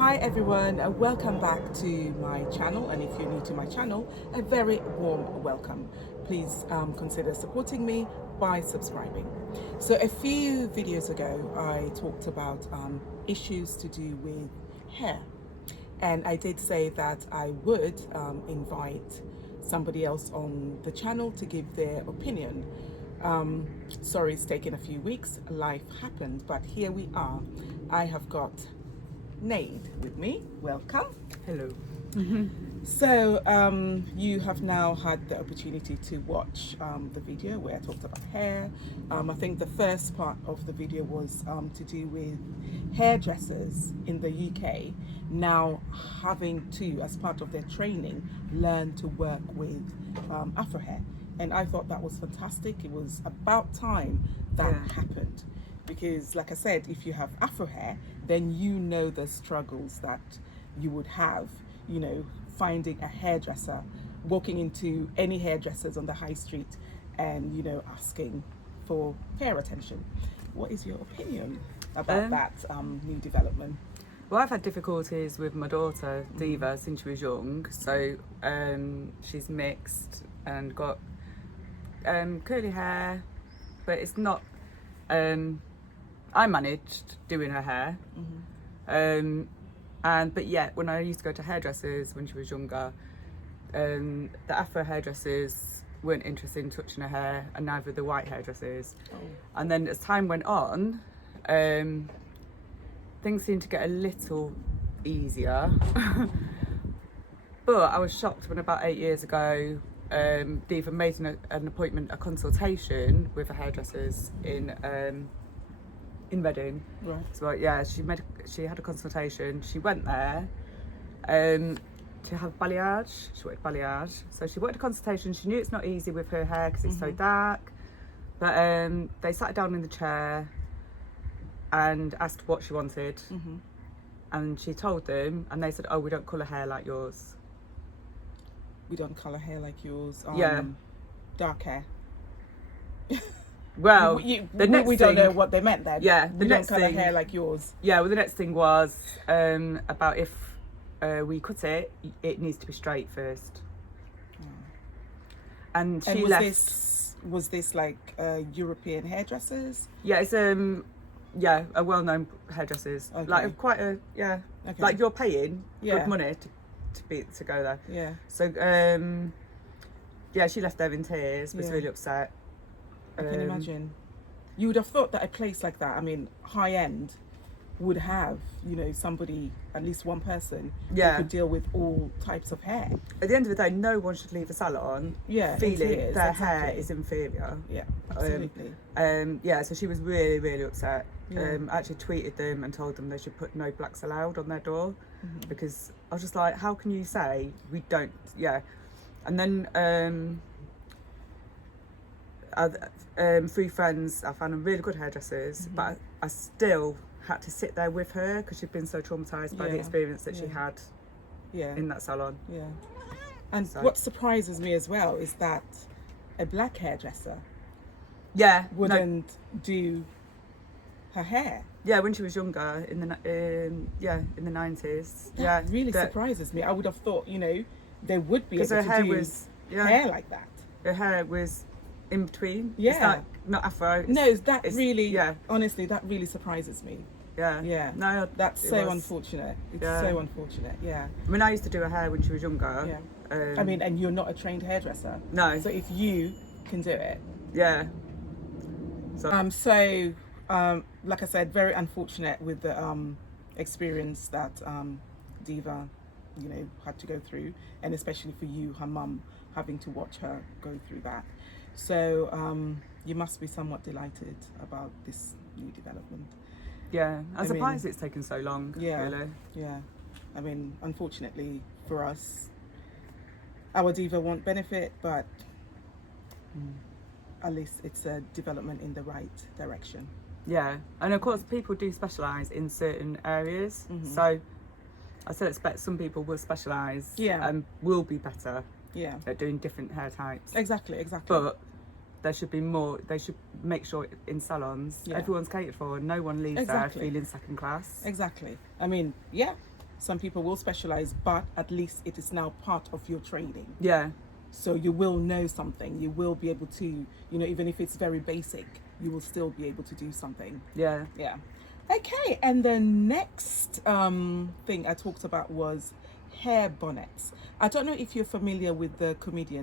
Hi everyone, welcome back to my channel, and if you're new to my channel, a very warm welcome. Please consider supporting me by subscribing. So a few videos ago I talked about issues to do with hair, and I did say that I would invite somebody else on the channel to give their opinion. Sorry it's taken a few weeks, life happened, but here we are. I have got Nade with me. Welcome. Hello. So you have now had the opportunity to watch the video where I talked about hair. I think the first part of the video was to do with hairdressers in the UK now having to, as part of their training, learn to work with Afro hair. And I thought that was fantastic. It was about time that happened. Because like I said, if you have Afro hair, then you know the struggles that you would have, you know, finding a hairdresser, walking into any hairdressers on the high street and, you know, asking for hair attention. What is your opinion about that new development? Well, I've had difficulties with my daughter, Divas, since she was young. So she's mixed and got curly hair, but it's not... I managed doing her hair, but yeah, when I used to go to hairdressers when she was younger, the Afro hairdressers weren't interested in touching her hair, and neither the white hairdressers. And then as time went on, things seemed to get a little easier. But I was shocked when about 8 years ago, Diva made an appointment, a consultation with the hairdressers in Reading. Right. So yeah, she had a consultation. She went there to have balayage. She wanted balayage. So she wanted a consultation. She knew it's not easy with her hair because it's so dark. But they sat her down in the chair and asked what she wanted. And she told them, and they said, "Oh, we don't colour hair like yours. We don't colour hair like yours." Yeah. Dark hair. Well, we don't know what they meant then. Yeah, we don't colour hair like yours. Yeah, well, the next thing was about if we cut it, it needs to be straight first. And she left. Was this like European hairdressers? Yeah, it's a well-known hairdressers. Okay. Like quite a like you're paying good money to go there. Yeah. So she left there in tears. Was really upset. I can imagine. You would have thought that a place like that, I mean, high end, would have, you know, somebody, at least one person, who could deal with all types of hair. At the end of the day, no one should leave a salon feeling their hair is inferior. Yeah, absolutely. So she was really, really upset. I actually tweeted them and told them they should put no blacks allowed on their door, because I was just like, how can you say we don't? Yeah. And then through friends, I found them really good hairdressers, but I still had to sit there with her because she'd been so traumatised by the experience that she had in that salon. Yeah. And what surprises me as well is that a black hairdresser wouldn't do her hair. Yeah, when she was younger, in the 90s. That really surprises me. I would have thought, you know, they would be able her to hair do hair like that. Her hair was in between. Yeah. It's like not Afro. Honestly, that really surprises me. Yeah. Yeah. No, that's so unfortunate. It's so unfortunate. Yeah. I mean, I used to do her hair when she was younger. Yeah. I mean, and you're not a trained hairdresser. No. So if you can do it. Yeah. So, like I said, very unfortunate with the experience that Diva, you know, had to go through, and especially for you, her mum, having to watch her go through that. So you must be somewhat delighted about this new development. Yeah, I'm surprised it's taken so long. Yeah, really. Yeah. I mean, unfortunately for us, our Diva won't benefit, but at least it's a development in the right direction. Yeah, and of course people do specialise in certain areas. So I still expect some people will specialise and will be better at doing different hair types. Exactly. But there should be more. They should make sure in salons everyone's catered for and no one leaves there feeling second class. Exactly. I mean, Some people will specialize, but at least it is now part of your training. Yeah. So you will know something. You will be able to, you know, even if it's very basic, you will still be able to do something. Yeah. Yeah. Okay, and the next thing I talked about was hair bonnets. I don't know if you're familiar with the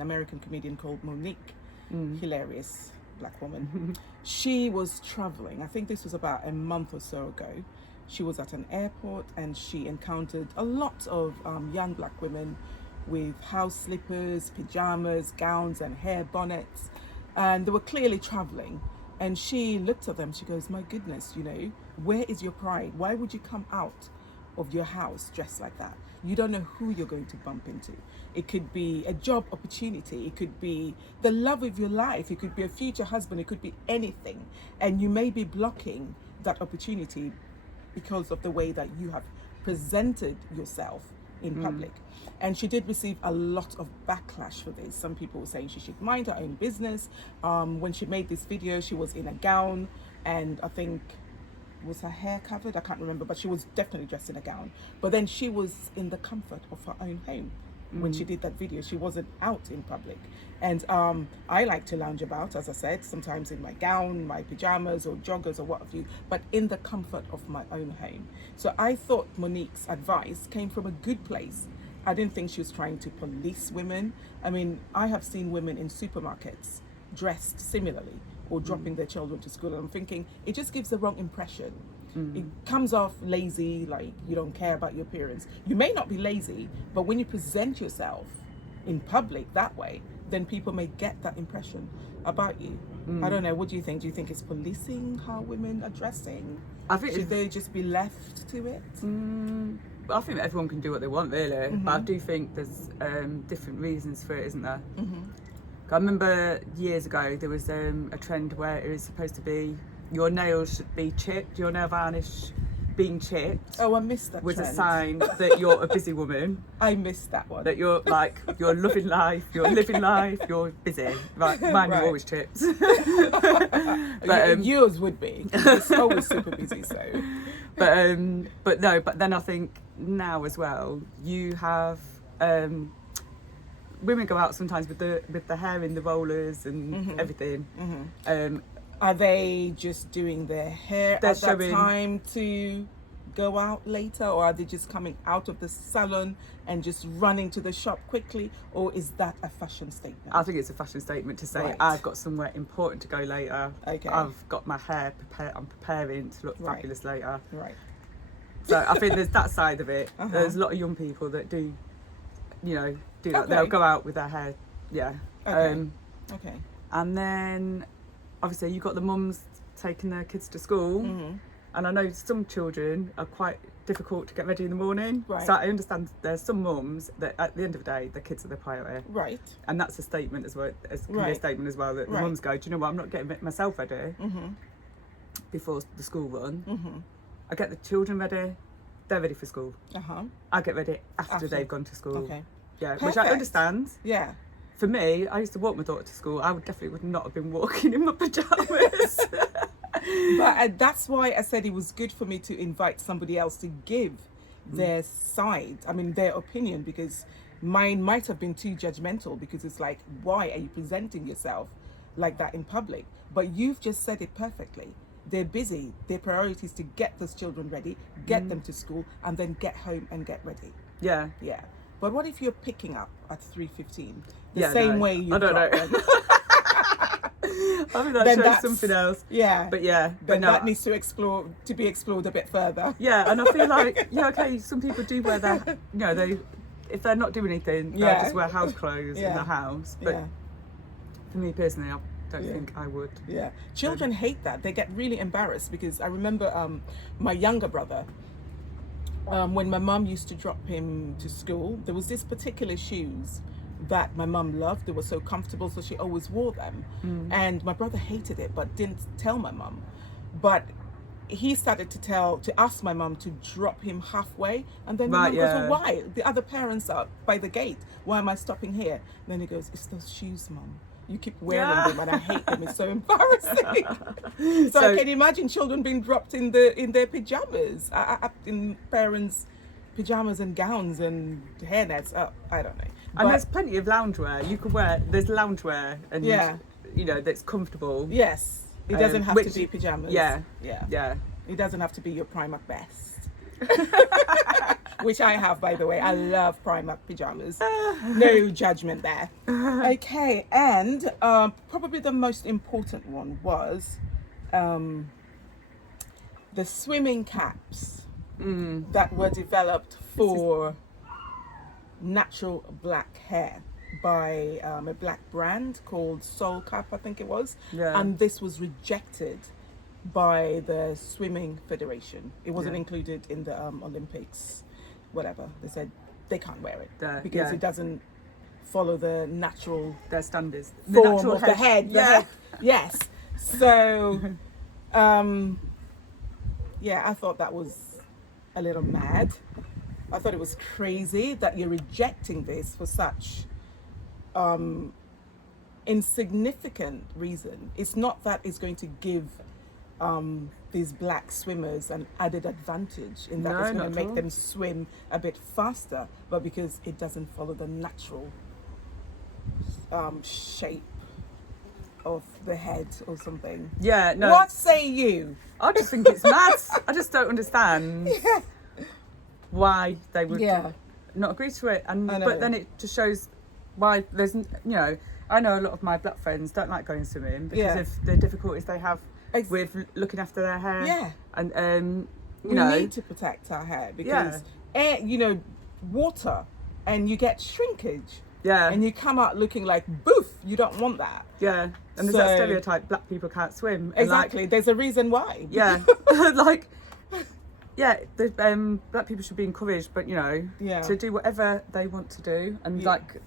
American comedian called Monique. Hilarious black woman. She was traveling. I think this was about a month or so ago. She was at an airport and she encountered a lot of young black women with house slippers, pajamas, gowns, and hair bonnets. And they were clearly traveling. And she looked at them, she goes, my goodness, you know, where is your pride? Why would you come out of your house dressed like that? You don't know who you're going to bump into. It could be a job opportunity. It could be the love of your life. It could be a future husband. It could be anything. And you may be blocking that opportunity because of the way that you have presented yourself in public. And she did receive a lot of backlash for this. Some people were saying she should mind her own business. When she made this video, she was in a gown, and I think, was her hair covered? I can't remember, but she was definitely dressed in a gown. But then she was in the comfort of her own home when she did that video. She wasn't out in public. And I like to lounge about, as I said, sometimes in my gown, my pajamas or joggers or what have you, but in the comfort of my own home. So I thought Monique's advice came from a good place. I didn't think she was trying to police women. I mean, I have seen women in supermarkets dressed similarly or dropping their children to school, and I'm thinking it just gives the wrong impression. It comes off lazy, like you don't care about your appearance. You may not be lazy, but when you present yourself in public that way, then people may get that impression about you. I don't know, what do you think? Do you think it's policing how women are dressing? I think Should they just be left to it? I think that everyone can do what they want, really. But I do think there's different reasons for it, isn't there? I remember years ago there was a trend where it was supposed to be your nails should be chipped, your nail varnish being chipped. Oh, I missed that was trend. a sign that you're a busy woman. I missed that one. That you're like, you're loving life, you're living life, you're busy. Right, mine are always chipped. But yours would be. It's always super busy, so. But then I think now as well, you have women go out sometimes with the hair in the rollers and everything. Are they just doing their hair at that time to go out later, or are they just coming out of the salon and just running to the shop quickly, or is that a fashion statement? I think it's a fashion statement to say, I've got somewhere important to go later. Okay. I've got my hair prepared. I'm preparing to look fabulous later. Right. So I think there's that side of it. There's a lot of young people that do that. They'll go out with their hair. Yeah. Okay. And then obviously you've got the mums taking their kids to school. And I know some children are quite difficult to get ready in the morning. Right. So I understand there's some mums that at the end of the day, their kids are their priority. Right. And that's a statement as well. It's a statement as well that the mums go, do you know what, I'm not getting myself ready before the school run. I get the children ready, they're ready for school. I get ready after they've gone to school. Okay. Yeah, perfect. Which I understand. Yeah. For me, I used to walk my daughter to school. I would not have been walking in my pajamas. But that's why I said it was good for me to invite somebody else to give their side, their opinion, because mine might have been too judgmental, because it's like, why are you presenting yourself like that in public? But you've just said it perfectly. They're busy. Their priority is to get those children ready, get them to school, and then get home and get ready. Yeah. Yeah. But what if you're picking up at 3:15? The same way you don't know. I think that shows something else. Yeah. But that needs to be explored a bit further. Yeah, and I feel like, some people do wear their, if they're not doing anything, they'll just wear house clothes in the house. But for me personally, I don't think I would. Yeah. Children hate that. They get really embarrassed, because I remember my younger brother, when my mum used to drop him to school, there was this particular shoes that my mum loved. They were so comfortable, so she always wore them. And my brother hated it, but didn't tell my mum. But he started to ask my mum to drop him halfway, and then my mum goes, well, why? The other parents are by the gate. Why am I stopping here? And then he goes, it's those shoes, Mum. You keep wearing them, and I hate them. It's so embarrassing. So I can imagine children being dropped in their pajamas in parents' pajamas and gowns and hairnets. Oh, I don't know. And But there's plenty of loungewear you can wear. There's loungewear and Yeah. you know, that's comfortable. yes, it doesn't have to which- be pajamas. Yeah, Yeah. yeah. It doesn't have to be your Primark best. Which I have, by the way. I love Primark pajamas. No judgment there. Okay, and probably the most important one was the swimming caps that were developed for natural black hair by a black brand called Soul Cap, I think it was. Yeah. And this was rejected by the Swimming Federation. It wasn't Yeah. included in the Olympics, whatever. They said they can't wear it because yeah. it doesn't follow the natural Their standards. form of the head. Yeah. head. Yes. So, yeah, I thought that was a little mad. I thought it was crazy that you're rejecting this for such insignificant reason. It's not that it's going to give these black swimmers an added advantage in that No, it's going not to at make all. them swim a bit faster, but because it doesn't follow the natural shape of the head or something. Yeah, no. What say you? I just think it's mad. I just don't understand why they would Yeah. not agree to it. And I know. but then it just shows why there's, you know, I know a lot of my black friends don't like going swimming because Yeah. of the difficulties they have Ex- with looking after their hair. Yeah. And you We know, need to protect our hair because air, you know, water, and you get shrinkage, yeah, and you come out looking like boof. You don't want that. yeah. And there's So- that stereotype: black people can't swim. And, like, Exactly. There's a reason why. yeah, like, yeah, the, black people should be encouraged, but you know, Yeah. to do whatever they want to do, and Yeah. like,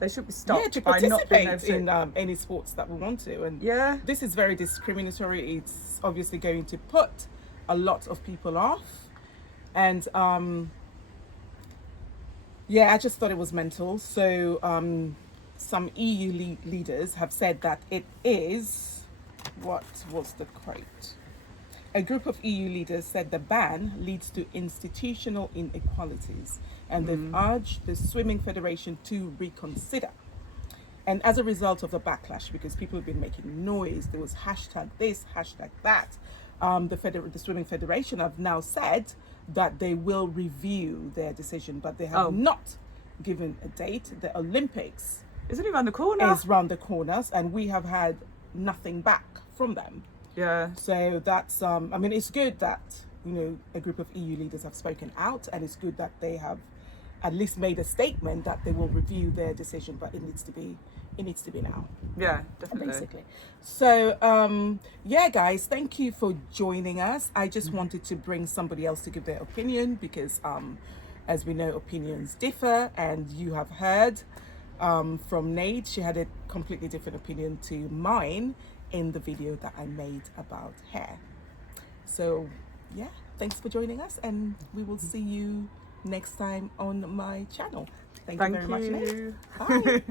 they should be stopped Yeah, to by not being able participate to. in any sports that we want to, and Yeah, this is very discriminatory. It's obviously going to put a lot of people off, and yeah, I just thought it was mental. So some EU leaders have said that it is, what was the quote? A group of EU leaders said the ban leads to institutional inequalities, and they've urged the Swimming Federation to reconsider. And as a result of the backlash, because people have been making noise, there was hashtag this, hashtag that, the Swimming Federation have now said that they will review their decision, but they have not given a date. The Olympics isn't it around the corner? is round the corners, and we have had nothing back from them. Yeah, So that's, I mean, it's good that, you know, a group of EU leaders have spoken out, and it's good that they have at least made a statement that they will review their decision, but it needs to be now, yeah, definitely. basically. So, yeah, guys, thank you for joining us. I just wanted to bring somebody else to give their opinion because, as we know, opinions differ, and you have heard from Nate. She had a completely different opinion to mine in the video that I made about hair. So yeah, thanks for joining us, and we will see you next time on my channel. Thank you very much, Nate. you. Bye.